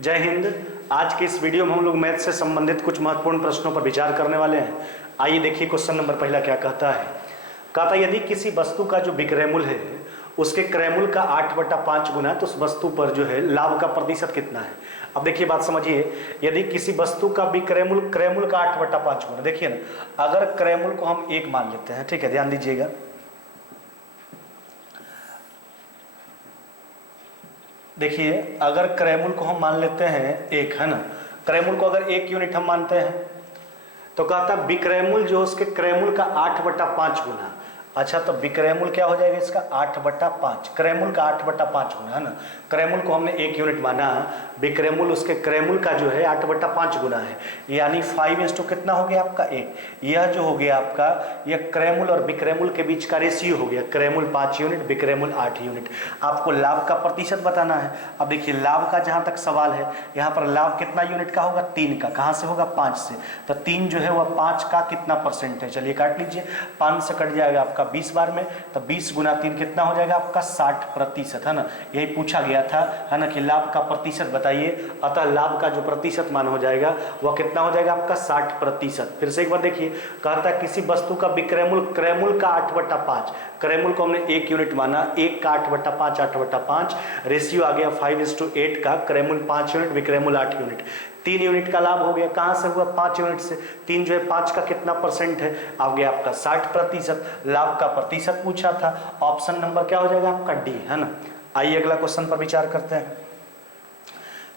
जय हिंद। आज के इस वीडियो में हम लोग मैथ से संबंधित कुछ महत्वपूर्ण प्रश्नों पर विचार करने वाले हैं। आइए देखिए क्वेश्चन नंबर पहला क्या कहता है। कहता है यदि किसी वस्तु का जो विक्रयमूल्य है उसके क्रयमूल्य का 8/5 गुना तो उस वस्तु पर जो है लाभ का प्रतिशत कितना है। अब देखिए बात समझिए, यदि किसी वस्तु का विक्रयमूल्य क्रयमूल्य का 8/5 गुना, देखिए ना, अगर क्रयमूल्य को हम 1 मान लेते हैं, ठीक है, ध्यान दीजिएगा। देखिए अगर क्रयमूल्य को हम मान लेते हैं 1, है ना, क्रयमूल्य को अगर 1 यूनिट हम मानते हैं तो कहता है विक्रयमूल्य जो उसके क्रयमूल्य का 8/5 गुना। अच्छा, तो विक्रयमूल्य क्या हो जाएगा इसका 8/5, क्रयमूल्य का 8/5 गुना, है ना। क्रयमूल्य को हमने 1 यूनिट माना, विक्रयमूल्य उसके क्रयमूल्य का जो है 8/5 गुना है, यानी 5 कितना हो गया आपका 1। यह जो हो गया आपका, यह क्रयमूल्य और विक्रयमूल्य के बीच का रेशियो हो गया। क्रयमूल्य 5 यूनिट, विक्रयमूल्य 8 यूनिट। आपको लाभ का प्रतिशत बताना है। अब देखिए लाभ का जहां तक सवाल है, यहाँ पर लाभ कितना यूनिट का होगा, 3 का। कहां से होगा, 5 से। तो 3 जो है वह 5 का कितना परसेंट है, चलिए काट लीजिए। 5 से कट जाएगा आपका 20 बार में, तो 20 गुना 3 कितना हो जाएगा आपका 60%, है ना। यही पूछा गया था, है ना, कि लाभ का प्रतिशत बताइए। अतः लाभ का जो प्रतिशत मान हो जाएगा वह कितना हो जाएगा आपका 60%। फिर से एक बार देखिए, कहता है किसी वस्तु का विक्रयमूल्य क्रयमूल्य का 8/5, क्रयमूल्य को हमने 1 यूनिट माना, 1 का 8/5, 8/5 रेशियो आ गया 5:8 का। क्रयमूल्य 5 यूनिट, विक्रयमूल्य 8 यूनिट, 3 यूनिट का लाभ हो गया। कहां से हुआ, 5 यूनिट से। 3 जो है 5 का कितना परसेंट है, आ गया आपका 60%। लाभ का प्रतिशत पूछा था, ऑप्शन नंबर क्या हो जाएगा आपका डी, है ना। आइए अगला क्वेश्चन पर विचार करते हैं।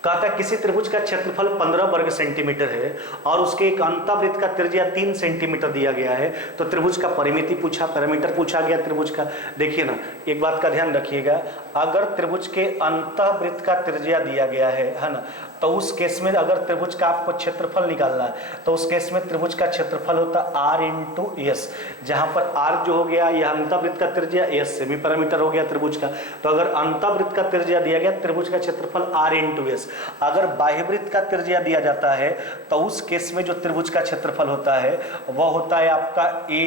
कहता है किसी त्रिभुज का क्षेत्रफल 15 वर्ग सेंटीमीटर है और उसके एक अंतःवृत्त का त्रिज्या 3 सेंटीमीटर दिया गया है, तो त्रिभुज का परिमिति पूछा, पैरामीटर पूछा गया त्रिभुज का। देखिए ना, एक बात का ध्यान रखिएगा, अगर त्रिभुज के अंतःवृत्त का त्रिज्या दिया गया है ना, तो उस केस में अगर त्रिभुज का आपको क्षेत्रफल निकालना है तो उस केस में त्रिभुज का क्षेत्रफल होता है r × s, जहां पर r जो हो गया यह अंतःवृत्त का त्रिज्या, s सेमी पैरामीटर हो गया त्रिभुज का। तो अगर अंतःवृत्त का त्रिज्या दिया गया, त्रिभुज का क्षेत्रफल r × s। अगर बाह्यवृत्त का त्रिज्या दिया जाता है तो उस केस में जो त्रिभुज का क्षेत्रफल होता है वह होता है आपका a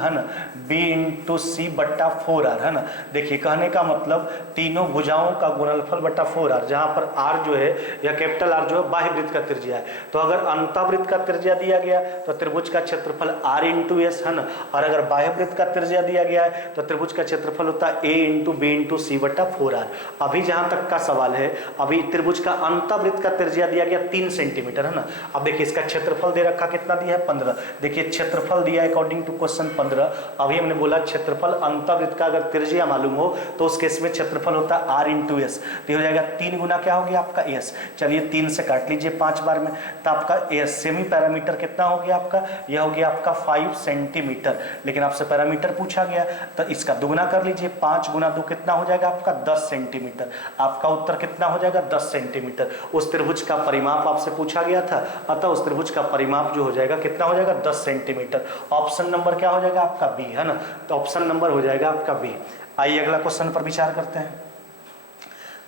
है ना b × c/4r, है ना। देखिए कहने का मतलब तीनों भुजाओं का गुणनफल बटा 4r, जहां पर r जो है या कैपिटल R जो है बाह्यवृत्त का त्रिज्या है। तो अगर अंतःवृत्त का त्रिज्या दिया गया तो त्रिभुज का क्षेत्रफल r × s, है ना, और अगर बाह्यवृत्त का त्रिज्या दिया गया है तो त्रिभुज का क्षेत्रफल होता है a × b × c/4r। अभी जहां तक का सवाल है, अभी त्रिभुज का अंतःवृत्त का त्रिज्या दिया गया 3 सेंटीमीटर, है ना। अब देखिए इसका क्षेत्रफल दे रखा कितना दिया है 15। देखिए क्षेत्रफल दिया है अकॉर्डिंग टू क्वेश्चन 15। अभी हमने बोला क्षेत्रफल अंतःवृत्त का अगर त्रिज्या मालूम हो तो उस केस में क्षेत्रफल होता है r × s, तो हो जाएगा 3 गुना क्या हो गया आपका s। चलिए 3 से काट लीजिए 5 बार में, तो आपका s सेमी पैरामीटर कितना हो गया आपका, यह हो गया आपका 5 सेंटीमीटर। लेकिन आपसे पैरामीटर पूछा गया तो इसका दुगुना कर लीजिए, 5 गुना 2 कितना हो जाएगा आपका 10 सेंटीमीटर। आपका उत्तर कितना हो जाएगा 10 सेंटीमीटर। उस त्रिभुज का परिमाप आपसे पूछा गया था, अतः उस त्रिभुज का परिमाप जो हो जाएगा कितना हो जाएगा 10 सेंटीमीटर। ऑप्शन नंबर क्या हो जाएगा आपका बी, है ना। तो ऑप्शन नंबर हो जाएगा आपका बी। आइए अगला क्वेश्चन पर विचार करते हैं।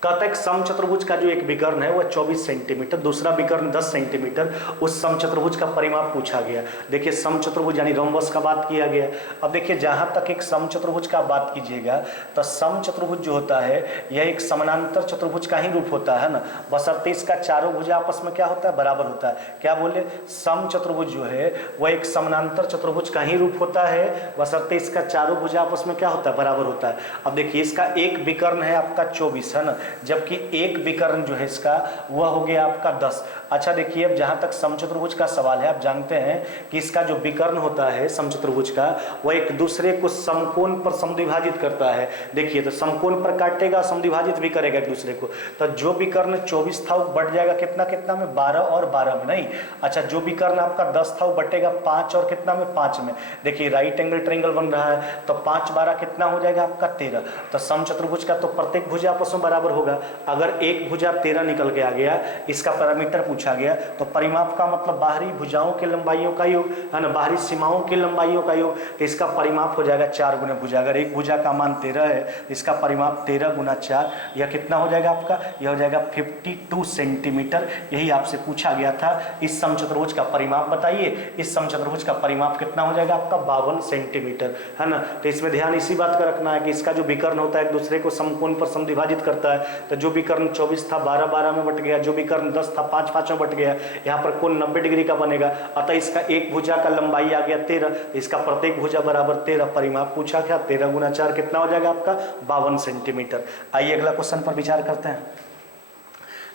कहता है समचतुर्भुज का जो एक विकर्ण है वह 24 सेंटीमीटर, दूसरा विकर्ण 10 सेंटीमीटर, उस समचतुर्भुज का परिमाप पूछा गया। देखिए समचतुर्भुज यानी रोम्बस का बात किया गया। अब देखिए जहां तक एक समचतुर्भुज का बात कीजिएगा तो समचतुर्भुज जो होता है यह एक समानांतर चतुर्भुज का ही रूप होता है ना, बशर्ते इसका चारों भुजा आपस में क्या होता है, बराबर होता है। क्या बोले, समचतुर्भुज जो है वह एक समानांतर चतुर्भुज का ही रूप होता है, बशर्ते इसका चारों भुजा आपस में क्या होता है, बराबर होता है। अब देखिए इसका एक विकर्ण है आपका 24, है ना, जबकि एक विकर्ण जो है इसका वह हो गया आपका 10। अच्छा देखिए अब जहां तक समचतुर्भुज का सवाल है, आप जानते हैं कि इसका जो विकर्ण होता है समचतुर्भुज का वह एक दूसरे को समकोण पर समद्विभाजित करता है। देखिए तो समकोण पर काटेगा, समद्विभाजित भी करेगा एक दूसरे को। तो जो विकर्ण 24 था वो बढ़ जाएगा कितना कितना में, 12 और 12 में, नहीं। अच्छा जो विकर्ण आपका 10 था वो बटेगा 5 और कितना में, 5 में। देखिए राइट एंगल ट्रायंगल बन रहा है तो 5 12 कितना हो जाएगा आपका 13। तो समचतुर्भुज का तो प्रत्येक भुजा आपस में बराबर होगा। अगर एक भुजा 13 निकल के आ गया, इसका पैरामीटर पूछा गया, तो परिमाप का मतलब बाहरी भुजाओं के लंबाइयों का योग, है ना, बाहरी सीमाओं की लंबाइयों का योग। तो इसका परिमाप हो जाएगा 4 गुना भुजा। अगर एक भुजा का मान 13 है, इसका परिमाप 13 गुना 4, यह कितना हो जाएगा आपका, यह हो जाएगा 52 सेंटीमीटर। यही आपसे पूछा गया था। इस समचतुर्भुज का परिमाप बताइए। इस समचतुर्भुज का परिमाप कितना हो जाएगा आपका 52 सेंटीमीटर, है ना। तो इसमें ध्यान इसी बात का रखना है कि इसका जो विकर्ण होता है एक दूसरे को समकोण पर समद्विभाजित करता है, तो जो भी कर्ण 24 था 12 12 में बट गया, जो भी कर्ण 10 था 5 5 में बट गया। यहाँ पर कोण 90 डिग्री का बनेगा, अतः इसका एक भुजा का लंबाई आ गया 13, इसका प्रत्येक भुजा बराबर 13। परिमाप पूछा क्या, 13 गुना 4 कितना हो जाएगा आपका 52 सेंटीमीटर। आइए अगला क्वेश्चन पर विचार करते हैं।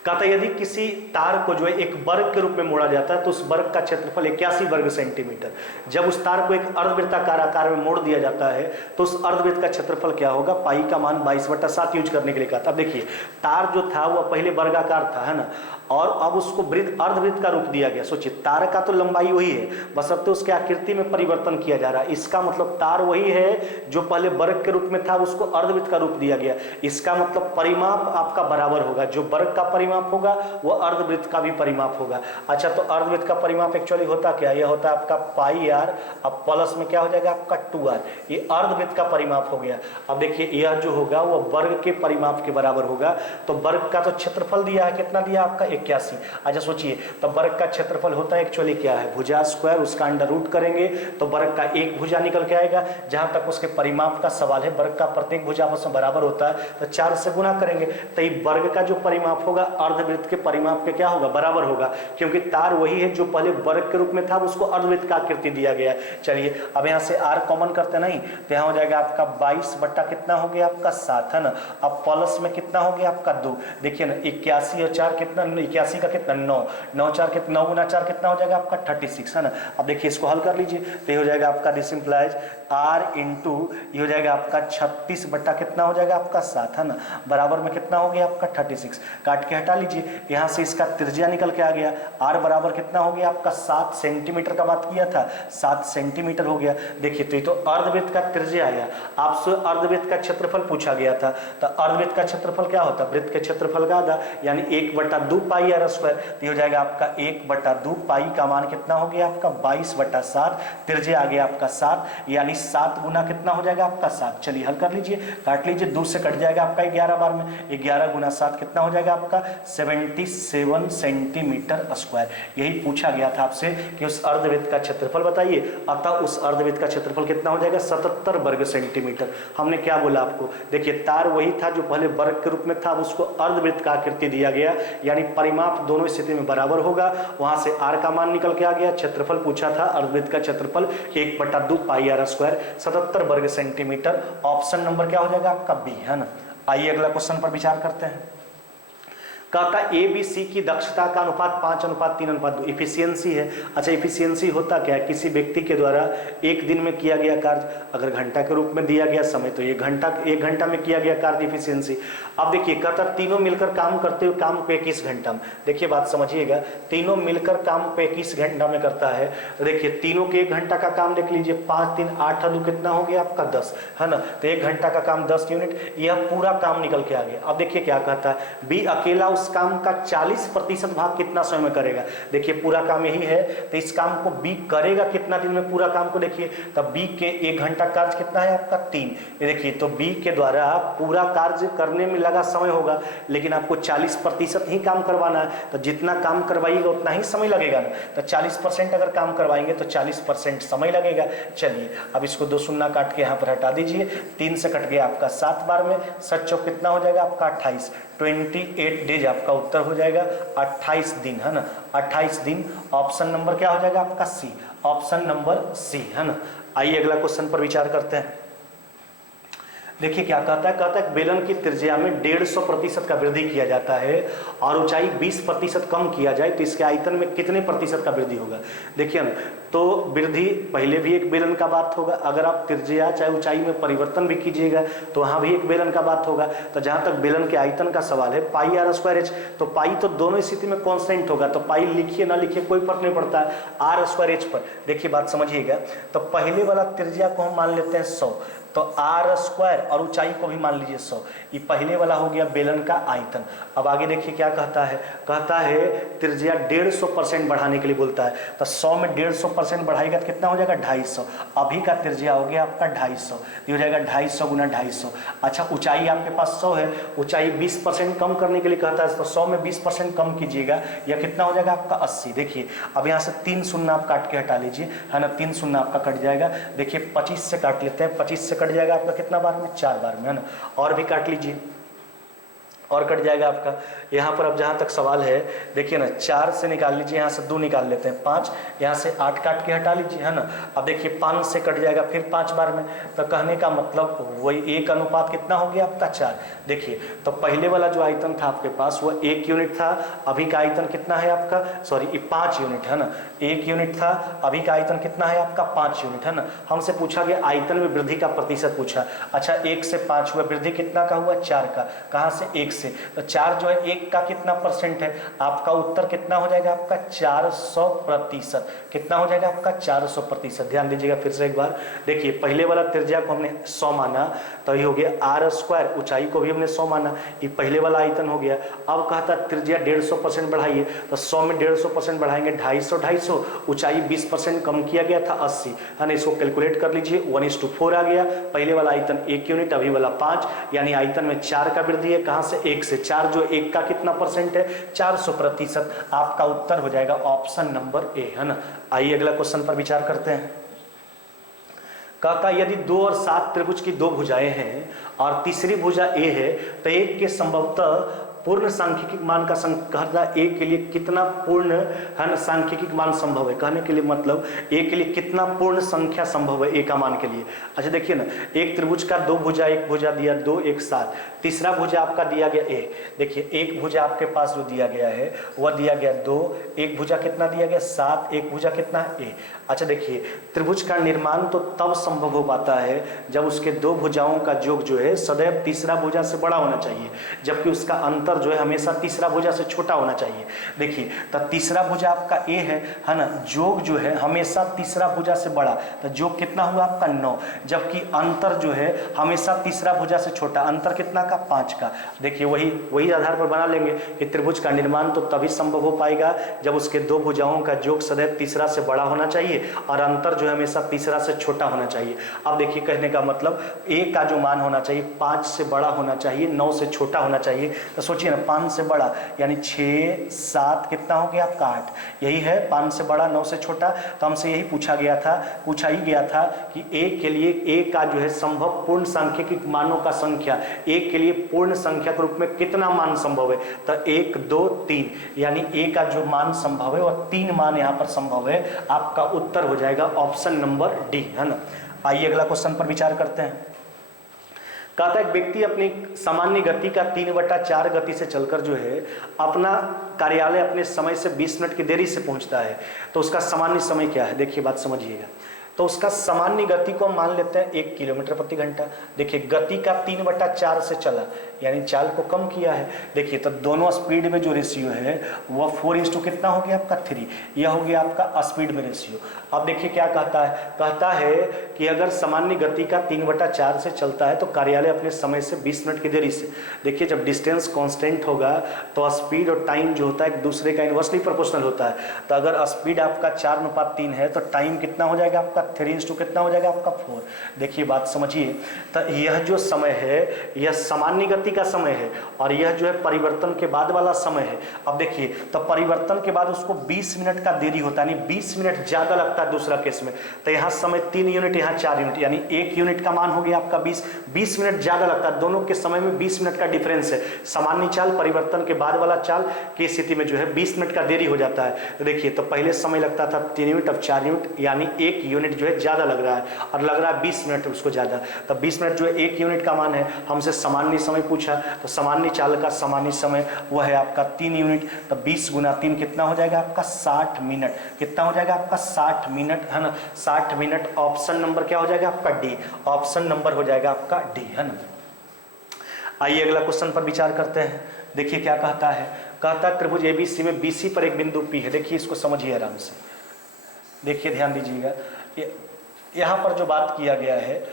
कहता है यदि किसी तार को जो है एक वर्ग के रूप में मोड़ा जाता है तो उस वर्ग का क्षेत्रफल 81 वर्ग सेंटीमीटर। जब उस तार को एक अर्धवृत्ताकार आकार में मोड़ दिया जाता है तो उस अर्धवृत्त का क्षेत्रफल क्या होगा, पाई का मान 22/7 यूज करने के लिए कहा था। अब देखिए तार जो था वो पहले वर्गाकार था, है ना, और अब उसको वृत्त अर्धवृत्त का रूप दिया गया। सोचिए तार का तो लंबाई वही है, बशर्ते उसके आकृति में परिवर्तन किया जा रहा है। इसका मतलब तार वही है जो पहले वर्ग के रूप में था, उसको अर्धवृत्त का रूप दिया गया। इसका मतलब परिमाप आपका बराबर होगा, जो वर्ग का परिमाप होगा वो अर्धवृत्त का भी परिमाप होगा। अच्छा, तो अर्धवृत्त का परिमाप एक्चुअली होता क्या, यह होता है आपका पाई आर, अब प्लस में क्या हो जाएगा आपका 2r, ये अर्धवृत्त का परिमाप हो गया। अब देखिए यह जो होगा वो वर्ग के परिमाप के बराबर होगा। तो वर्ग का तो क्षेत्रफल दिया है, कितना दिया आपका 81। अच्छा सोचिए, तो वर्ग का क्षेत्रफल होता है एक्चुअली क्या है, भुजा स्क्वायर, उसका अंडर रूट करेंगे तो वर्ग का एक भुजा निकल के आएगा। जहां तक उसके परिमाप का सवाल है, वर्ग का प्रत्येक भुजा आपस में बराबर होता है तो 4 से गुना करेंगे, तो ये वर्ग का जो परिमाप होगा अर्धवृत्त के परिमाप के क्या होगा, बराबर होगा, क्योंकि तार वही है जो पहले वर्ग के रूप में था, उसको अर्धवृत्त का आकृति दिया गया है। चलिए अब यहाँ से r कॉमन करते नहीं तो यहाँ हो जाएगा आपका 22 बट्टा कितना हो गया आपका 7, है ना। अब प्लस में कितना हो गया आपका 2, देखिए ना 81 और 4 कितना, 81 का कितना 9, 9 4 कितना, 9 गुना 4 कितना हो जाएगा आपका 36, है ना। अब देखिए इसको हल कर लीजिए तो ये हो जाएगा आपका दिस इंप्लाइज r इंटू ये हो जाएगा आपका 36 बट्टा कितना हो जाएगा आपका 7, है ना, बराबर में कितना हो गया आपका 36। काट के हटा लीजिए, यहाँ से इसका त्रिज्या निकल के आ गया, r बराबर कितना हो गया आपका 7 सेंटीमीटर का बात किया था, 7 सेंटीमीटर हो गया। देखिए तो ये तो अर्धवृत्त का त्रिज्या आया, आपसे अर्धवृत्त का क्षेत्रफल पूछा गया था, तो अर्धवृत्त का क्षेत्रफल क्या होता है, वृत्त के क्षेत्रफल का आधा यानी 1/2 पाई r स्क्वायर। तो हो जाएगा आपका 1/2 पाई का मान कितना हो गया आपका 22/7, त्रिज्या आ गया आपका 7 यानी 7 गुना कितना हो जाएगा आपका 7। चलिए हल कर लीजिए, काट लीजिए, 2 से कट जाएगा आपका 11 बार में, 11 गुना 7 कितना हो जाएगा आपका 77 सेंटीमीटर स्क्वायर। यही पूछा गया था आपसे कि उस अर्धवृत्त का क्षेत्रफल बताइए, अतः उस अर्धवृत्त का क्षेत्रफल कितना हो जाएगा 77 वर्ग सेंटीमीटर। हमने क्या बोला आपको, देखिए तार वही था जो पहले वर्ग के रूप में था, उसको अर्धवृत्त का आकृति दिया गया, यानी परिमाप दोनों स्थिति में बराबर होगा। वहां से r का मान निकल के आ गया, क्षेत्रफल पूछा था अर्धवृत्त का क्षेत्रफल 1/2 पाई r स्क्वायर 77 वर्ग सेंटीमीटर। ऑप्शन नंबर क्या हो जाएगा आपका बी, है ना। आइए अगला क्वेश्चन पर विचार करते हैं। कहता ए बी सी की दक्षता का अनुपात 5:3:2 इफिशियंसी है। अच्छा इफिशियंसी होता क्या है, किसी व्यक्ति के द्वारा एक दिन में किया गया कार्य अगर घंटा के रूप में दिया गया समय तो एक घंटा में किया गया कार्य इफिशियंसी। अब देखिए कहता तीनों मिलकर काम करते हुए काम को 21 घंटा में, देखिए बात समझिएगा, तीनों मिलकर काम को 21 घंटा में करता है। तो देखिए तीनों के 1 घंटा का काम देख लीजिए, 5 3 8 2 कितना हो गया आपका 10, है ना। तो 1 घंटा का काम 10 यूनिट, यह पूरा काम निकल के आ गया। अब देखिए क्या कहता है, बी अकेला उस काम का 40% भाग कितना समय में करेगा। देखिए पूरा काम यही है, तो इस काम को बी करेगा कितना दिन में पूरा काम को, देखिए तब बी के 1 घंटा कार्य कितना है आपका 3। देखिए तो बी के द्वारा पूरा कार्य करने में लगा समय होगा, लेकिन आपको 40% ही काम करवाना है, तो जितना काम करवाइएगा उतना ही समय लगेगा ना। तो 40% अगर काम करवाएंगे तो 40% समय लगेगा। चलिए अब इसको 2 शून्य काट के यहाँ पर हटा दीजिए, 3 से कट गया आपका 7 बार में, 7 चौक कितना हो जाएगा आपका 28, 28 डेज आपका उत्तर हो जाएगा 28 दिन, है ना, 28 दिन। ऑप्शन नंबर क्या हो जाएगा आपका सी, ऑप्शन नंबर सी, है ना। आइए अगला क्वेश्चन पर विचार करते हैं। देखिए क्या कहता है बेलन की त्रिज्या में 150% का वृद्धि किया जाता है और ऊंचाई 20% कम किया जाए तो इसके आयतन में कितने प्रतिशत का वृद्धि होगा। देखिए ना, तो वृद्धि पहले भी एक बेलन का बात होगा, अगर आप त्रिज्या चाहे ऊंचाई में परिवर्तन भी कीजिएगा तो वहां भी एक बेलन का बात होगा। तो जहां तक बेलन के आयतन का सवाल है, पाई r स्क्वायर h, तो पाई तो दोनों स्थिति में कांस्टेंट होगा, तो पाई लिखिए ना लिखिए कोई फर्क नहीं पड़ता है, r स्क्वायर h पर। देखिए बात समझिएगा, तो पहले वाला त्रिज्या को हम मान लेते हैं 100, तो r स्क्वायर और ऊंचाई को भी मान लीजिए 100, ये पहले वाला हो गया बेलन का आयतन। अब आगे देखिए क्या कहता है त्रिज्या 150% बढ़ाने के लिए बोलता है, तो 100 में 150% बढ़ाएगा तो कितना हो जाएगा 250। अभी का त्रिज्या हो गया आपका 250, ये हो जाएगा 250 गुना 250। अच्छा ऊंचाई आपके पास 100 है, ऊंचाई 20% कम करने के लिए कहता है, तो 100 में 20% कम कीजिएगा, या कितना हो जाएगा आपका 80। देखिए अब यहाँ से 3 शून्य आप काट के हटा लीजिए, है ना, 3 शून्य आपका कट जाएगा। देखिए 25 से काट लेते हैं, 25 से कट जाएगा आपका कितना बार में 4 बार में, है ना। और भी काट लीजिए, और कट जाएगा आपका। यहाँ पर अब जहाँ तक सवाल है देखिए ना, 4 से निकाल लीजिए, यहाँ से 2 निकाल लेते हैं, 5, यहाँ से 8 काट के हटा लीजिए, है ना। अब देखिए 5 से कट जाएगा फिर 5 बार में, तो कहने का मतलब वही 1 अनुपात कितना हो गया आपका 4। देखिए तो पहले वाला जो आयतन था आपके पास वो 1 यूनिट था, अभी का आयतन कितना है आपका, सॉरी 5 यूनिट है ना। 1 यूनिट था, अभी का आयतन कितना है आपका 5 यूनिट है ना। हमसे पूछा गया आयतन में वृद्धि का प्रतिशत पूछा। अच्छा 1 से 5 हुआ, वृद्धि कितना का हुआ 4 का, कहाँ से 1 से, तो 4 जो है 1 का कितना परसेंट है, आपका उत्तर कितना हो जाएगा आपका 400%। कितना हो जाएगा आपका 400%। ध्यान दीजिएगा फिर से एक बार। देखिए पहले वाला त्रिज्या को हमने 100 माना, तो ये हो गया r², ऊंचाई को भी हमने 100 माना, ये पहले वाला आयतन हो गया। अब कहता त्रिज्या 150% बढ़ाइए, तो 100 में 150% बढ़ाएंगे 250, ऊंचाई 20% कम किया गया था 80, है ना। इसको कैलकुलेट कर लीजिए, 1:4 आ गया। पहले वाला आयतन 1 यूनिट, अभी वाला 5, यानी आयतन में 4 का वृद्धि है, कहाँ से 1 से। 4 जो 1 का कितना परसेंट है 400%। आपका उत्तर हो जाएगा ऑप्शन नंबर ए, है ना। आइए अगला क्वेश्चन पर विचार करते हैं। कहता यदि 2 और 7 त्रिभुज की 2 भुजाएं हैं और तीसरी भुजा ए है, तो एक के संभवतः पूर्ण सांख्यिक मान का कहता ए के लिए कितना पूर्ण है ना सांख्यिक मान संभव है। कहने के लिए मतलब ए के लिए कितना पूर्ण संख्या संभव है ए का मान के लिए। अच्छा देखिए ना, एक त्रिभुज का 2 भुजा, एक भुजा दिया 2, एक 7, तीसरा भुजा आपका दिया गया ए। देखिए एक भुजा आपके पास जो दिया गया है वह दिया गया 2, एक भुजा कितना दिया गया 7, एक भुजा कितना है ए। अच्छा देखिए त्रिभुज का निर्माण तो तब संभव हो पाता है जब उसके 2 भुजाओं का योग जो है सदैव तीसरा भुजा से बड़ा होना चाहिए, जबकि उसका अंतर जो है हमेशा तीसरा भुजा से छोटा होना चाहिए। देखिए तो तीसरा भुजा आपका ए है ना, योग जो है हमेशा तीसरा भुजा से बड़ा, तो योग कितना हुआ आपका 9, जबकि अंतर जो है हमेशा तीसरा भुजा से छोटा, अंतर कितना का 5 का। देखिए वही आधार पर बना लेंगे कि त्रिभुज का निर्माण तो तभी संभव हो पाएगा जब उसके 2 भुजाओं का योग सदैव तीसरा से बड़ा होना चाहिए और अंतर जो है हमेशा तीसरा से छोटा होना चाहिए। अब देखिए कहने का मतलब ए का जो मान होना चाहिए 5 से बड़ा होना चाहिए, 9 से छोटा होना चाहिए। तो सोचिए ना 5 से बड़ा यानी 6, 7 कितना हो गया आपका 8, यही है 5 से बड़ा 9 से छोटा। तो हमसे यही पूछा ही गया था कि ए के लिए ए का जो है संभव पूर्ण सांख्यिक मानों का संख्या, ए के लिए पूर्ण संख्या के रूप में कितना मान संभव है। तो 1, 2, 3 यानी ए का जो मान संभव है और 3 मान यहाँ पर संभव है। आपका उत्तर हो जाएगा ऑप्शन नंबर डी, है ना। आइए अगला क्वेश्चन पर विचार करते हैं। कहता है एक व्यक्ति अपनी सामान्य गति का 3/4 गति से चलकर जो है अपना कार्यालय अपने समय से 20 मिनट की देरी से पहुंचता है, तो उसका सामान्य समय क्या है। देखिए बात समझिएगा, तो उसका सामान्य गति को हम मान लेते हैं 1 किलोमीटर प्रति घंटा। देखिए गति का 3/4 से चला यानी चाल को कम किया है। देखिए तो दोनों स्पीड में जो रेशियो है वह 4:2 कितना हो गया आपका 3, यह हो गया आपका स्पीड में रेशियो। अब देखिए क्या कहता है कि अगर सामान्य गति का 3/4 से चलता है तो कार्यालय अपने समय से 20 मिनट की देरी से। देखिए जब डिस्टेंस कांस्टेंट होगा तो स्पीड और टाइम जो होता है एक दूसरे का इन्वर्सली प्रोपोर्शनल होता है। तो अगर स्पीड आपका 4:3 है तो टाइम कितना हो जाएगा आपका 3:2 कितना हो जाएगा आपका 4। देखिए बात समझिए, तो यह जो समय है यह सामान्य गति का समय है और यह जो है परिवर्तन के बाद वाला समय है। अब देखिए तो परिवर्तन के बाद उसको 20 मिनट का देरी होता है, यानी 20 मिनट ज्यादा लगता है दूसरा केस में। तो यहाँ समय 3 यूनिट, यहाँ 4 यूनिट, यानी 1 यूनिट का मान हो गया आपका 20 मिनट ज्यादा लगता है। दोनों के समय में 20 मिनट का डिफरेंस है। सामान्य चाल परिवर्तन के बाद वाला चाल की स्थिति में जो है 20 मिनट का देरी हो जाता है। तो देखिए तो पहले समय लगता था 3 यूनिट, अब 4 यूनिट, यानी 1 यूनिट जो है ज्यादा लग रहा है और लग रहा है 20 मिनट उसको ज्यादा। तो 20 मिनट जो है 1 यूनिट का मान है। हमसे सामान्य समय पूछा तो सामान्य चाल का सामान्य समय वह है आपका 3 यूनिट। तो 20 गुना 3 कितना हो जाएगा आपका 60 मिनट। कितना हो जाएगा आपका 60 मिनट, है ना। 60 मिनट ऑप्शन नंबर क्या हो जाएगा आपका डी, ऑप्शन नंबर हो जाएगा आपका डी, है ना। आइए अगला क्वेश्चन पर विचार करते हैं। देखिए क्या कहता है त्रिभुज एबीसी में बीसी पर एक बिंदु पी है। देखिए इसको समझिए आराम से, देखिए ध्यान दीजिएगा। यहाँ पर जो बात किया गया है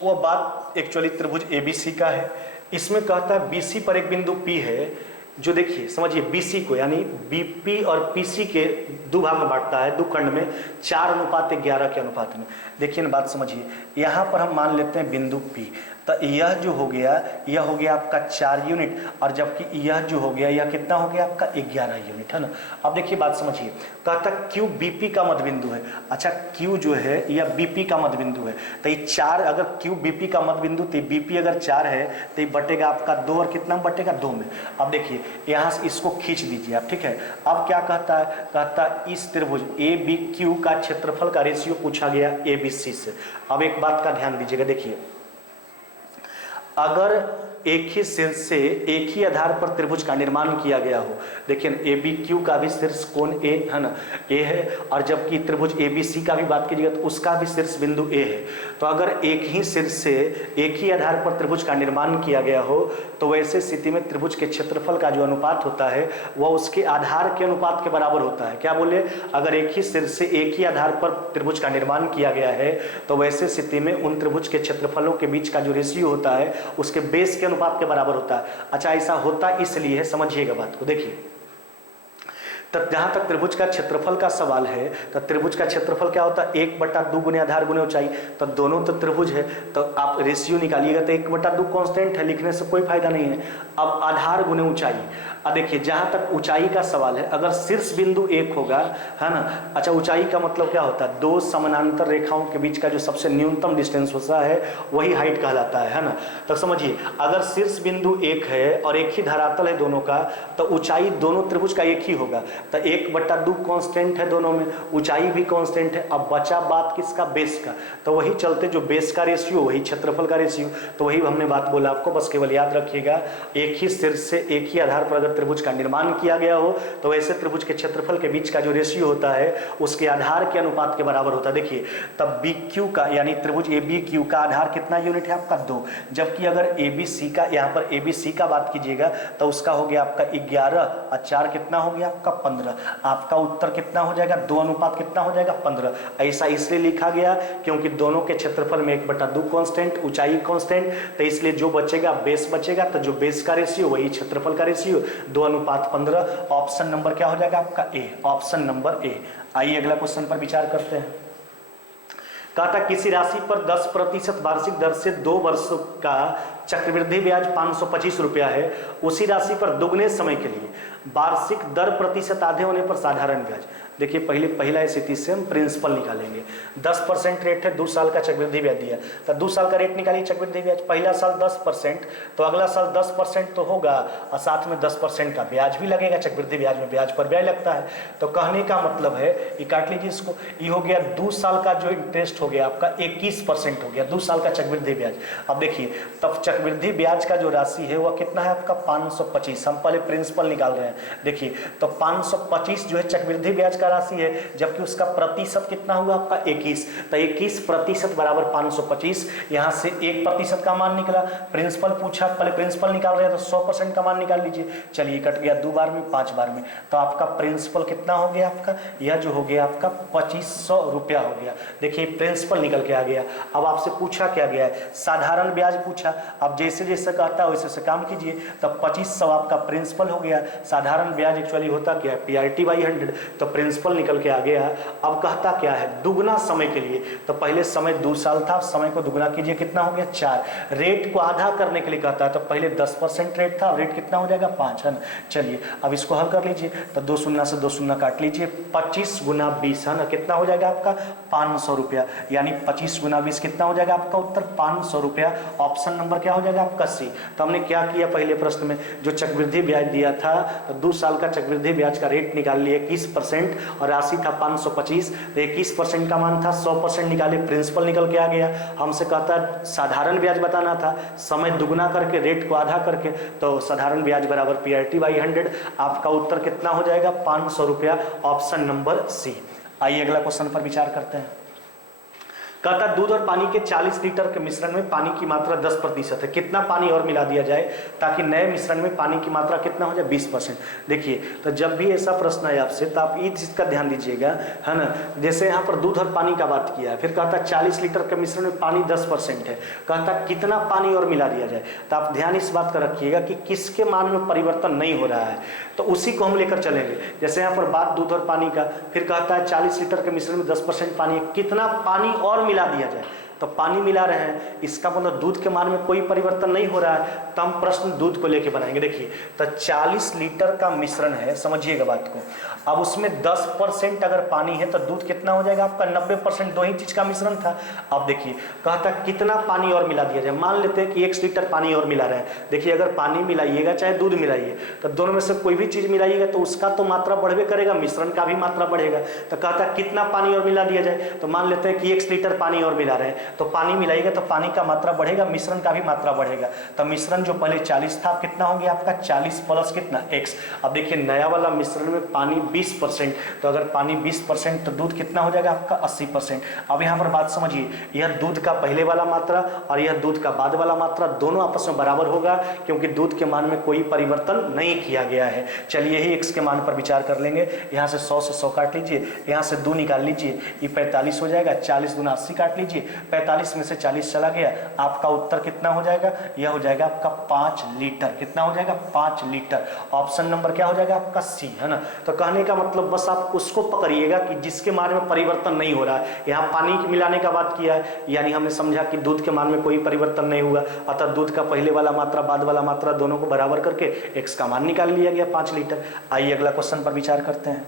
वह बात एक्चुअली त्रिभुज एबीसी का है। इसमें कहता है बीसी पर एक बिंदु पी है जो, देखिए समझिए बीसी को यानी बीपी और पीसी के 2 भाग में बांटता है, 2 खंड में 4:11 के अनुपात में। देखिए ना बात समझिए, यहाँ पर हम मान लेते हैं बिंदु पी। तो यह जो हो गया, यह हो गया आपका 4 यूनिट, और जबकि यह जो हो गया, यह कितना हो गया आपका 11 यूनिट, है ना। अब देखिए बात समझिए, कहता क्यू बीपी का मध्यबिंदु है। अच्छा, क्यू जो है यह बीपी का मध्यबिंदु है, तो ये 4, अगर क्यू बीपी का मध्यबिंदु, तो बीपी अगर 4 है तो ये बटेगा आपका 2, और कितना बटेगा 2 में। अब देखिए यहाँ से इसको खींच दीजिए आप, ठीक है। अब क्या कहता है, कहता इस त्रिभुज ए बी क्यू का क्षेत्रफल का रेशियो पूछा गया ए बी सी से। अब एक बात का ध्यान दीजिएगा, देखिए अगर एक ही शीर्ष से एक ही आधार पर त्रिभुज का निर्माण किया गया हो, देखिए ए बी क्यू का भी शीर्ष कोण ए है ना, ए है, और जबकि त्रिभुज ए बी सी का भी बात कीजिएगा तो उसका भी शीर्ष बिंदु ए है। तो अगर एक ही शीर्ष से एक ही आधार पर त्रिभुज का निर्माण किया गया हो, तो वैसे स्थिति में त्रिभुज के क्षेत्रफल का जो अनुपात होता है वह उसके आधार के अनुपात के बराबर होता है। क्या बोले, अगर एक ही शीर्ष से एक ही आधार पर त्रिभुज का निर्माण किया गया है, तो वैसे स्थिति में उन त्रिभुज के क्षेत्रफलों के बीच का जो रेशियो होता है उसके बेस के अनुपात के बराबर होता है। अच्छा, ऐसा होता इसलिए है, समझिएगा बात को, देखिए तो जहां तक त्रिभुज का क्षेत्रफल का सवाल है, तो त्रिभुज का क्षेत्रफल क्या होता है, 1/2 गुने आधार गुने ऊंचाई। तो दोनों तो त्रिभुज है, तो आप रेशियो निकालिएगा तो 1/2 कांस्टेंट है, लिखने से कोई फायदा नहीं है। अब आधार गुने ऊंचाई, अब देखिए जहां तक ऊंचाई का सवाल है, अगर शीर्ष बिंदु 1 होगा, है ना। अच्छा, ऊंचाई का मतलब क्या होता है, 2 समानांतर रेखाओं के बीच का जो सबसे न्यूनतम डिस्टेंस होता है वही हाइट कहलाता है ना। तो समझिए, अगर शीर्ष बिंदु 1 है और एक ही धरातल है दोनों का, तो ऊंचाई दोनों त्रिभुज का एक ही होगा। तो 1/2 कांस्टेंट है दोनों में, ऊंचाई भी कांस्टेंट है। अब बचा बात किसका, बेस का। तो वही चलते जो बेस का रेशियो वही क्षेत्रफल का रेशियो, तो वही हमने बात बोला आपको, बस केवल याद रखिएगा, एक ही शीर्ष से एक ही आधार पर अगर त्रिभुज का निर्माण किया गया हो, तो वैसे त्रिभुज के क्षेत्रफल के बीच का जो रेशियो होता है उसके आधार के अनुपात के बराबर होता है। देखिए तब बी क्यू का, यानी त्रिभुज ए बी क्यू का आधार कितना यूनिट है आपका 2, जबकि अगर ए बी सी का, यहाँ पर ए बी सी का बात कीजिएगा तो उसका हो गया आपका 11, और 4 कितना हो गया आपका 15। आपका उत्तर कितना हो जाएगा, 2 अनुपात कितना हो जाएगा 15। ऐसा इसलिए लिखा गया क्योंकि दोनों के क्षेत्रफल में 1/2 कांस्टेंट, ऊंचाई कांस्टेंट, तो इसलिए जो बचेगा बेस बचेगा, तो जो बेस का रेशियो वही क्षेत्रफल का रेशियो, 2 अनुपात 15। ऑप्शन नंबर क्या हो जाएगा आपका ए, ऑप्शन नंबर ए। आइए अगला क्वेश्चन पर विचार करते हैं। कहा था किसी राशि पर 10% वार्षिक दर से 2 वर्ष का चक्रवृद्धि ब्याज 525 रुपया है, उसी राशि पर दुगने समय के लिए वार्षिक दर प्रतिशत आधे होने पर साधारण ब्याज। देखिए पहला स्थिति से हम प्रिंसिपल निकालेंगे। 10% रेट है, 2 साल का चक्रवृद्धि ब्याज दिया, तो 2 साल का रेट निकालिए चक्रवृद्धि ब्याज। पहला साल 10%, तो अगला साल 10% तो होगा, और साथ में 10% का ब्याज भी लगेगा। चक्रवृद्धि ब्याज में ब्याज पर ब्याज लगता है। तो कहने का मतलब है, ये काट लीजिए इसको, ये हो गया 2 साल का जो इंटरेस्ट हो गया आपका 21% हो गया, 2 साल का चक्रवृद्धि ब्याज। अब देखिए तब चक्रवृद्धि ब्याज का जो राशि है वह कितना है आपका 525। हम पहले प्रिंसिपल निकाल रहे हैं। देखिए तो 525 जो है चक्रवृद्धि ब्याज राशि है, जबकि उसका प्रतिशत कितना हुआ आपका 21, तो 21% बराबर 525। यहां से 1% का मान निकला, प्रिंसिपल पूछा, पहले प्रिंसिपल निकाल रहे हैं तो 100% का मान निकाल लीजिए। चलिए कट गया 2 बार में, 5 बार में, तो आपका प्रिंसिपल कितना हो गया आपका, यह जो हो गया आपका 2500 रुपया हो गया। देखिए प्रिंसिपल निकल के आ गया। अब आपसे पूछा क्या गया है, साधारण ब्याज पूछा। अब जैसे जैसे कहता है वैसे काम कीजिए, तब 2500 आपका प्रिंसिपल हो गया। साधारण ब्याज एक्चुअली होता क्या है, PRT/100, तो प्रिंसिपल निकल के आ गया। अब कहता क्या है, दुगना समय के लिए, तो पहले समय 2 साल था, समय को दुगना कीजिए, कितना हो गया 4। रेट को आधा करने के लिए कहता है, तो पहले 10% रेट था, रेट कितना हो जाएगा 5, है ना। चलिए अब इसको हल कर लीजिए, तो 2 शून्य से 2 शून्य काट लीजिए, 25 गुना 20 है ना, कितना हो जाएगा आपका 500 रुपया, यानी 25 गुना 20 कितना हो जाएगा आपका उत्तर 500 रुपया। ऑप्शन नंबर क्या हो जाएगा आपका सी। तो हमने क्या किया, पहले प्रश्न में जो चक्रवृद्धि ब्याज दिया था, तो 2 साल का चक्रवृद्धि ब्याज का रेट निकाल लिया 21%, और राशि था 525, तो 21% का मान था, 100% निकाले, प्रिंसिपल निकल के आ गया। हमसे कहता साधारण ब्याज बताना था, समय दुगना करके रेट को आधा करके, तो साधारण ब्याज बराबर PRT/100। आपका उत्तर कितना हो जाएगा 500 रुपया, ऑप्शन नंबर सी। आइए अगला क्वेश्चन पर विचार करते हैं। कहता दूध और पानी के 40 लीटर के मिश्रण में पानी की मात्रा 10% है, कितना पानी और मिला दिया जाए ताकि नए मिश्रण में पानी की मात्रा कितना हो जाए 20%। देखिए तो जब भी ऐसा प्रश्न है आपसे, तो आप इस चीज का ध्यान दीजिएगा, है ना। जैसे यहाँ पर दूध और पानी का बात किया है, फिर कहता 40 लीटर के मिश्रण में पानी 10% है, कहता कितना पानी और मिला दिया जाए। तो आप ध्यान इस बात का रखिएगा कि किसके मान में परिवर्तन नहीं हो रहा है, तो उसी को हम लेकर चलेंगे। जैसे यहाँ पर बात दूध और पानी का, फिर कहता है 40 लीटर के मिश्रण में 10% पानी, कितना पानी और मिला दिया जाए। तो पानी मिला रहे हैं, इसका मतलब दूध के मान में कोई परिवर्तन नहीं हो रहा है, तो हम प्रश्न दूध को लेके बनाएंगे। देखिए तो 40 लीटर का मिश्रण है, समझिएगा बात को। अब उसमें 10% अगर पानी है तो दूध कितना हो जाएगा आपका 90%, दो ही चीज का मिश्रण था। अब देखिए कहता कितना पानी और मिला दिया जाए, मान लेते हैं कि 1 लीटर पानी और मिला रहे हैं। देखिए अगर पानी मिलाइएगा चाहे दूध मिलाइए तो दोनों में से कोई भी चीज मिलाइएगा तो उसका तो मात्रा बढ़वे करेगा, मिश्रण का भी मात्रा बढ़ेगा। तो कहता कितना पानी और मिला दिया जाए, तो मान लेते हैं कि 1 लीटर पानी और मिला रहे हैं, तो पानी मिलाइएगा तो पानी का मात्रा बढ़ेगा, मिश्रण का भी मात्रा बढ़ेगा। तो मिश्रण जो पहले 40 था कितना हो गया आपका 40 प्लस कितना x। अब देखिए नया वाला मिश्रण में पानी 20%, तो अगर पानी 20% तो दूध कितना हो जाएगा आपका 80%। अब यहाँ पर बात समझिए, यह दूध का पहले वाला मात्रा और यह दूध का बाद वाला मात्रा दोनों आपस में बराबर होगा, क्योंकि दूध के मान में कोई परिवर्तन नहीं किया गया है। चलिए यही x के मान पर विचार कर लेंगे। यहाँ से 100 से 100 काट लीजिए, यहाँ से 2 निकाल लीजिए, ये 45 हो जाएगा, 40 दूना 80 काट लीजिए, 45 में से 40 चला गया, आपका उत्तर कितना हो जाएगा, यह हो जाएगा आपका 5 लीटर। कितना हो जाएगा 5 लीटर। ऑप्शन नंबर क्या हो जाएगा आपका सी, है ना। तो कहने का मतलब बस आप उसको पकड़िएगा कि जिसके मान में परिवर्तन नहीं हो रहा है। यहाँ पानी मिलाने का बात किया है, यानी हमने समझा कि दूध के मान में कोई परिवर्तन नहीं हुआ, अतः दूध का पहले वाला मात्रा बाद वाला मात्रा दोनों को बराबर करके x का मान निकाल लिया गया 5 लीटर। आइए अगला क्वेश्चन पर विचार करते हैं।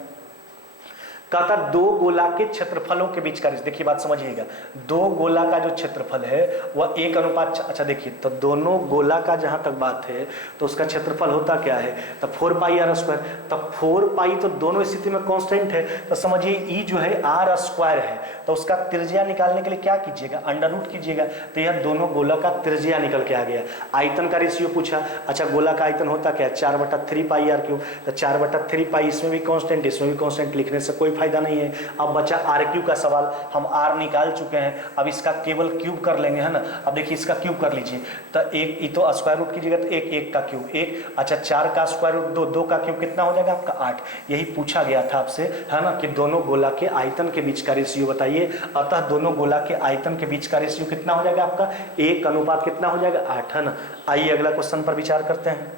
कहता दो गोला के क्षेत्रफलों के बीच का, देखिए बात समझिएगा, दो गोला का जो क्षेत्रफल है वह 1:, अच्छा देखिए तो दोनों गोला का जहां तक बात है तो उसका क्षेत्रफल होता क्या है, तो 4πr²। तो 4π तो दोनों स्थिति में कांस्टेंट है, तो समझिए ई जो है r² है, तो उसका त्रिज्या निकालने के लिए क्या कीजिएगा, अंडर रूट कीजिएगा। तो यह दोनों गोला का त्रिज्या निकल के आ गया। आयतन का रेशियो पूछा, अच्छा गोला का आयतन होता क्या है 4/3πr³, तो 4/3π इसमें भी कांस्टेंट इसमें भी कांस्टेंट, लिखने से कोई फायदा नहीं है। अब बचा RQ का सवाल, हम R निकाल चुके हैं, अब इसका केवल क्यूब कर लेंगे, है ना। अब देखिए इसका क्यूब कर लीजिए, तो एक ई तो स्क्वायर रूट कीजिएगा तो 1 का क्यूब 1, अच्छा 4 का स्क्वायर रूट 2, 2 का क्यूब कितना हो जाएगा आपका 8। यही पूछा गया था आपसे, है ना, कि दोनों गोला के आयतन के बीच का रेशियो बताइए। अतः दोनों गोला के आयतन के बीच का रेशियो कितना हो जाएगा आपका 1 कितना हो जाएगा 8, है ना। आइए अगला क्वेश्चन पर विचार करते हैं।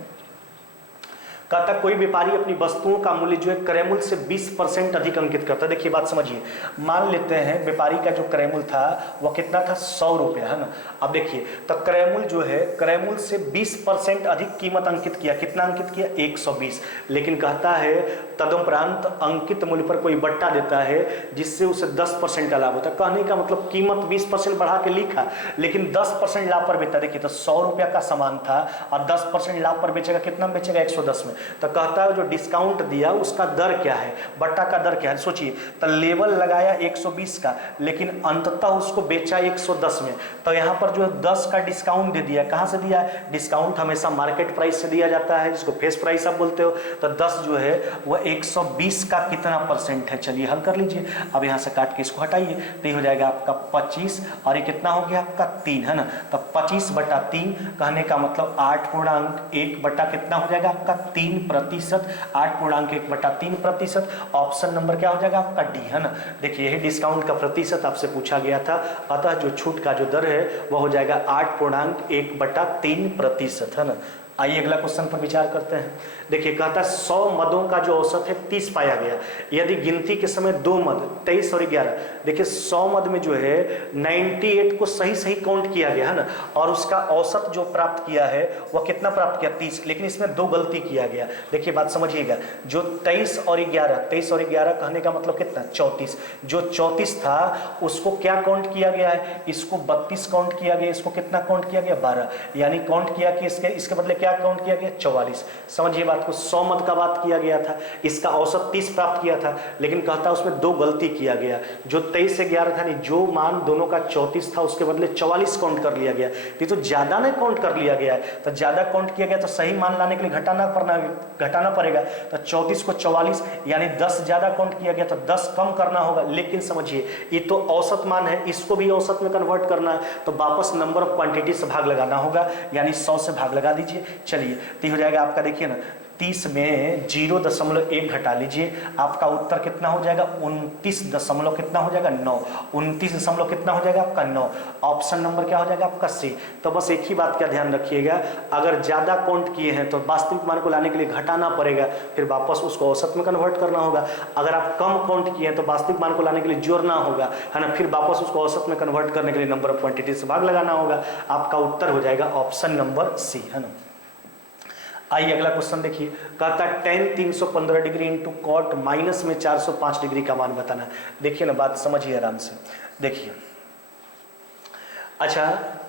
कहता कोई व्यापारी अपनी वस्तुओं का मूल्य जो है क्रय मूल्य से 20% अधिक अंकित करता है। देखिए बात समझिए, मान लेते हैं व्यापारी का जो क्रय मूल्य था वह कितना था 100 रुपया, है ना। अब देखिए तो क्रय मूल्य जो है क्रय मूल्य से 20% अधिक कीमत अंकित किया, कितना अंकित किया 120। लेकिन कहता है तदुपरांत अंकित मूल्य पर कोई बट्टा देता है जिससे उसे 10% का लाभ होता है। कहने का मतलब कीमत 20% बढ़ा के लिखा, लेकिन 10% लाभ पर बेचा। देखिए तो 100 रुपया का सामान था और 10% लाभ पर बेचेगा, कितना बेचेगा 110 में। तो कहता है जो डिस्काउंट दिया उसका दर क्या है, बट्टा का दर क्या है। सोचिए तो लेवल लगाया 120 का, लेकिन अंततः उसको बेचा 110 में, तो यहाँ पर जो 10 का डिस्काउंट दे दिया। कहाँ से दिया, डिस्काउंट हमेशा मार्केट प्राइस से दिया जाता है, जिसको फेस प्राइस आप बोलते हो। तो 10 जो है वह 120 का कितना परसेंट है, चलिए हल कर लीजिए। अब यहाँ से काट के इसको हटाइए तो ये हो जाएगा आपका 25 और ये कितना हो गया आपका 3, है ना। तो 25/3 कहने का मतलब 8.1 कितना हो जाएगा आपका 3%, 8.1/3%। ऑप्शन नंबर क्या हो जाएगा आपका डी, है ना। देखिए यही डिस्काउंट का प्रतिशत आपसे पूछा गया था, अतः जो छूट का जो दर है वह हो जाएगा 8.1/3%, है ना। आइए अगला क्वेश्चन पर विचार करते हैं। देखिए कहता है 100 मदों का जो औसत है 30 पाया गया, यदि गिनती के समय 2 मद 23 और 11, देखिए 100 मद में जो है 98 को सही काउंट किया गया, है ना, और उसका औसत जो प्राप्त किया है वह कितना प्राप्त किया 30, लेकिन इसमें 2 गलती किया गया। देखिए बात समझिएगा, जो 23 और 11 कहने का मतलब कितना 34, जो 34 था उसको क्या काउंट किया गया है, इसको 32 काउंट किया गया, इसको कितना काउंट किया गया 12, यानी काउंट किया कि इसके बदले क्या काउंट किया गया 44। समझिए बात को, 100 मद का बात किया गया था, इसका औसत 30 प्राप्त किया था, लेकिन कहता उसमें 2 गलती किया गया। जो 23 से 11 था, नहीं, जो मान दोनों का 34 था उसके बदले 44 काउंट कर लिया गया। तो ज्यादा नहीं काउंट कर लिया गया है, तो ज्यादा काउंट किया गया तो सही मान लाने के लिए घटाना पड़ेगा। तो 34 को 44 यानी 10 ज्यादा काउंट किया गया तो 10 कम करना होगा। लेकिन समझिए ये तो औसत मान है, इसको भी औसत में कन्वर्ट करना है, तो वापस नंबर ऑफ क्वांटिटी से भाग लगाना होगा, यानी 100 से भाग लगा दीजिए। चलिए तो हो जाएगा आपका, देखिए ना 30 में 0.1 घटा लीजिए, आपका उत्तर कितना हो जाएगा 29 दशमलव कितना हो जाएगा 9, 29 दशमलव कितना हो जाएगा आपका 9। ऑप्शन नंबर क्या हो जाएगा आपका सी। तो बस एक ही बात का ध्यान रखिएगा, अगर ज्यादा काउंट किए हैं तो वास्तविक मान को लाने के लिए घटाना पड़ेगा, फिर वापस उसको औसत में कन्वर्ट करना होगा। अगर आप कम काउंट किए हैं तो वास्तविक मान को लाने के लिए जोड़ना होगा, है ना, फिर वापस उसको औसत में कन्वर्ट करने के लिए नंबर ऑफ क्वांटिटी से भाग लगाना होगा। आपका उत्तर हो जाएगा ऑप्शन नंबर सी, है ना। आइए अगला क्वेश्चन देखिए, कहता है tan 315 degree into cot minus में 405 डिग्री का मान बताना। देखिए ना, बात समझिए आराम से, देखिए। अच्छा,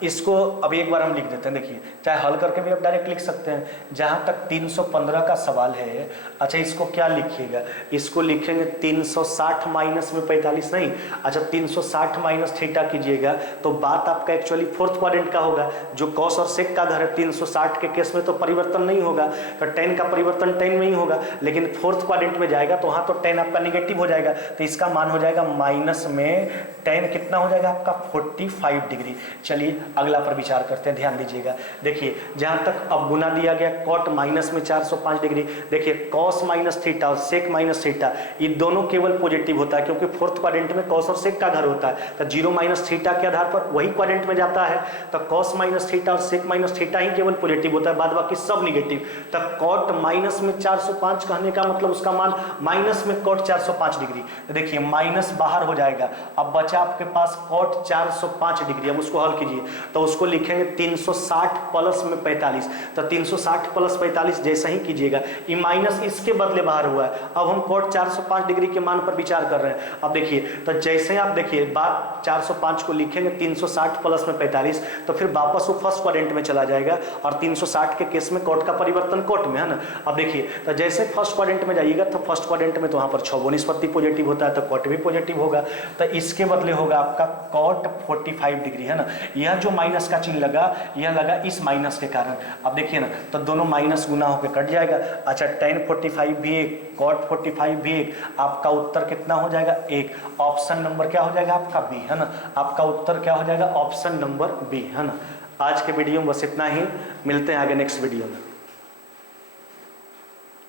इसको अभी एक बार हम लिख देते हैं, देखिए, चाहे हल करके भी आप डायरेक्ट लिख सकते हैं। जहाँ तक 315 का सवाल है, अच्छा इसको क्या लिखिएगा, इसको लिखेंगे 360 माइनस में 45 नहीं, अच्छा 360 माइनस थीटा कीजिएगा तो बात आपका एक्चुअली फोर्थ क्वाड्रेंट का होगा। जो कॉस और सेक का घर है 360 के केस में तो परिवर्तन नहीं होगा, तो tan का परिवर्तन tan में ही होगा, लेकिन फोर्थ क्वाड्रेंट में जाएगा तो वहाँ तो tan आपका निगेटिव हो जाएगा, तो इसका मान हो जाएगा माइनस में tan कितना हो जाएगा आपका 45 डिग्री। चलिए अगला पर विचार करते हैं, ध्यान दीजिएगा। देखिए जहां तक अब गुना दिया गया कॉट माइनस में 405 डिग्री, देखिए कॉस माइनस थीटा और सेक माइनस थीटा ये दोनों केवल पॉजिटिव होता है, क्योंकि फोर्थ क्वाड्रेंट में कॉस और सेक का घर होता है, तो 0 माइनस थीटा के आधार पर वही क्वाड्रेंट में जाता है, तो कॉस माइनस थीटा और सेक माइनस थीटा ही केवल पॉजिटिव होता है, बाद बाकी सब निगेटिव। तो कॉट माइनस में 405 कहने का मतलब उसका मान माइनस में कॉट 405 डिग्री। तो देखिए माइनस बाहर हो जाएगा, अब बचा आपके पास कॉट 405 डिग्री। अब उसको हल कीजिए तो उसको लिखेंगे 360 प्लस में 45, तो 360 प्लस 45 जैसा ही कीजिएगा, ये माइनस इसके बदले बाहर हुआ है। अब हम कॉट 405 डिग्री के मान पर विचार कर रहे हैं। अब देखिए, तो जैसे आप देखिए बात 405 को लिखेंगे 360 प्लस में 45, तो फिर वापस वो फर्स्ट क्वाड्रेंट में चला जाएगा, और 360 के केस में कॉट का परिवर्तन कॉट में, है ना। अब देखिए, तो जैसे फर्स्ट क्वाड्रेंट में जाइएगा तो फर्स्ट क्वाड्रेंट में तो वहाँ पर 6 निष्पत्ति पॉजिटिव होता है, तो कॉट भी पॉजिटिव होगा, तो इसके बदले होगा आपका कॉट 45 डिग्री, है ना। यह जो माइनस का चिन्ह लगा, यह लगा इस माइनस के कारण। अब देखिए ना, तो दोनों माइनस गुना होकर कट जाएगा। अच्छा tan 45 भी एक, cot 45 भी एक, आपका उत्तर कितना हो जाएगा 1। ऑप्शन नंबर क्या हो जाएगा आपका बी, है ना। आपका उत्तर क्या हो जाएगा ऑप्शन नंबर बी, है ना। आज के वीडियो में बस इतना ही, मिलते हैं आगे नेक्स्ट वीडियो में।